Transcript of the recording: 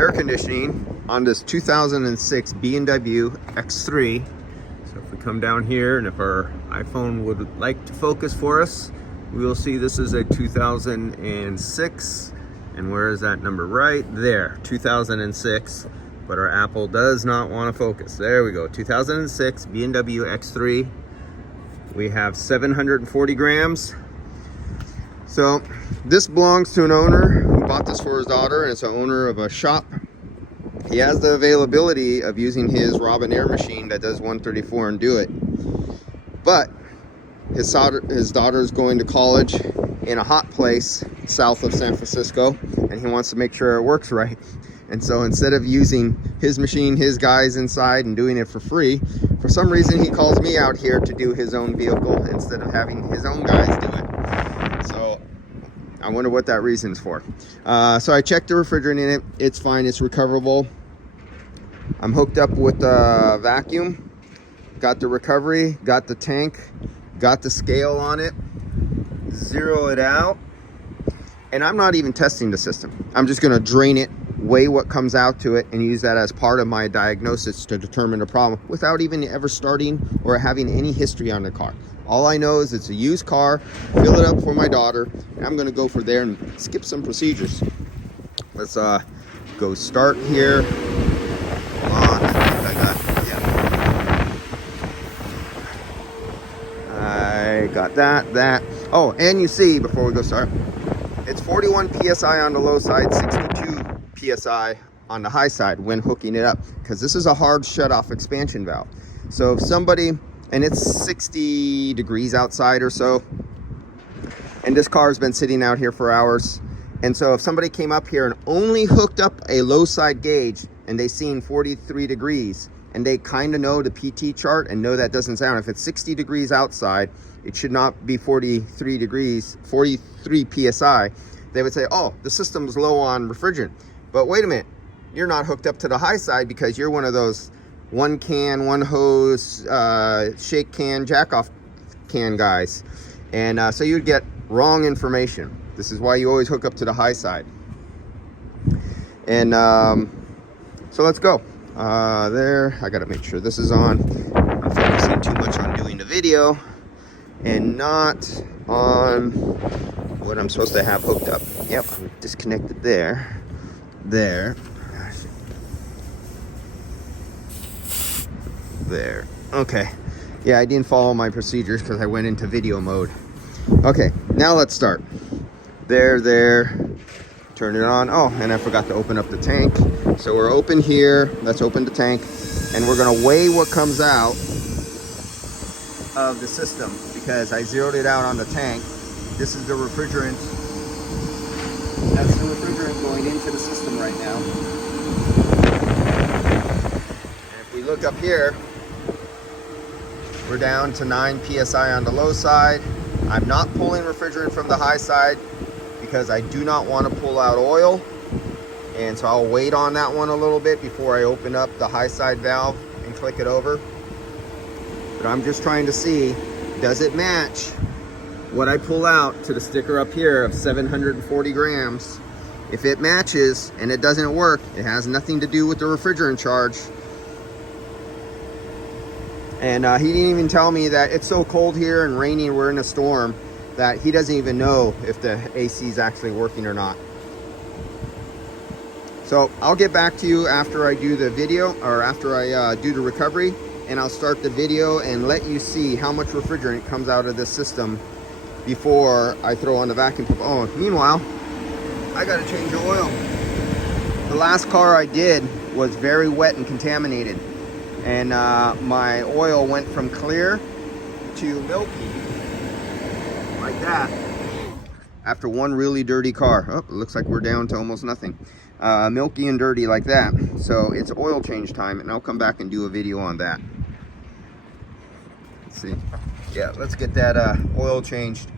air conditioning on this 2006 B&W X3. So if we come down here and if our iPhone would like to focus for us, we will see this is a 2006. And where is that number? Right there, 2006. But our Apple does not want to focus. There we go, 2006 B&W X3. We have 740 grams. So this belongs to an owner who bought this for his daughter, and it's an owner of a shop. He has the availability of using his Robin Air machine that does 134 and do it. But his daughter is going to college in a hot place south of San Francisco, and he wants to make sure it works right. And so instead of using his machine, his guys inside and doing it for free, for some reason he calls me out here to do his own vehicle instead of having his own guys do it. So I wonder what that reason's for. So I checked the refrigerant in it. It's fine, it's recoverable. I'm hooked up with a vacuum, got the recovery, got the tank, got the scale on it, zero it out. And I'm not even testing the system. I'm just gonna drain it, weigh what comes out to it, and use that as part of my diagnosis to determine the problem without even ever starting or having any history on the car. All I know is it's a used car, fill it up for my daughter, and I'm gonna go for there and skip some procedures. Let's go start here. Hold on, I think I got that. Oh, and you see, before we go start, it's 41 PSI on the low side, 62 PSI on the high side when hooking it up, because this is a hard shut-off expansion valve. So if somebody, and it's 60 degrees outside or so, and this car has been sitting out here for hours, and so if somebody came up here and only hooked up a low side gauge and they seen 43 degrees, and they kind of know the PT chart and know that doesn't sound, if it's 60 degrees outside, it should not be 43 degrees, 43 PSI, they would say, oh, the system's low on refrigerant. But wait a minute, you're not hooked up to the high side because you're one of those one can, one hose, shake can, jack off can guys. And so you'd get wrong information. This is why you always hook up to the high side. And so let's go. There, I gotta make sure this is on. I'm focusing too much on doing the video and not on what I'm supposed to have hooked up. Yep, I'm disconnected there. There. Okay. Yeah, I didn't follow my procedures because I went into video mode. Okay, now let's start. There. Turn it on. Oh, and I forgot to open up the tank. So we're open here. Let's open the tank. And we're going to weigh what comes out of the system because I zeroed it out on the tank. This is the refrigerant. That's the refrigerant going into the system right now. And if we look up here, we're down to 9 PSI on the low side. I'm not pulling refrigerant from the high side because I do not want to pull out oil. And so I'll wait on that one a little bit before I open up the high side valve and click it over. But I'm just trying to see, does it match what I pull out to the sticker up here of 740 grams? If it matches and it doesn't work, it has nothing to do with the refrigerant charge. And he didn't even tell me that it's so cold here and rainy, we're in a storm, that he doesn't even know if the AC is actually working or not. So I'll get back to you after I do the video, or after I do the recovery, and I'll start the video and let you see how much refrigerant comes out of this system before I throw on the vacuum pump. Oh, meanwhile, I gotta change the oil. The last car I did was very wet and contaminated. And my oil went from clear to milky, like that, after one really dirty car. Oh, it looks like we're down to almost nothing. Milky and dirty like that. So it's oil change time, and I'll come back and do a video on that. Let's see. Yeah, let's get that oil changed.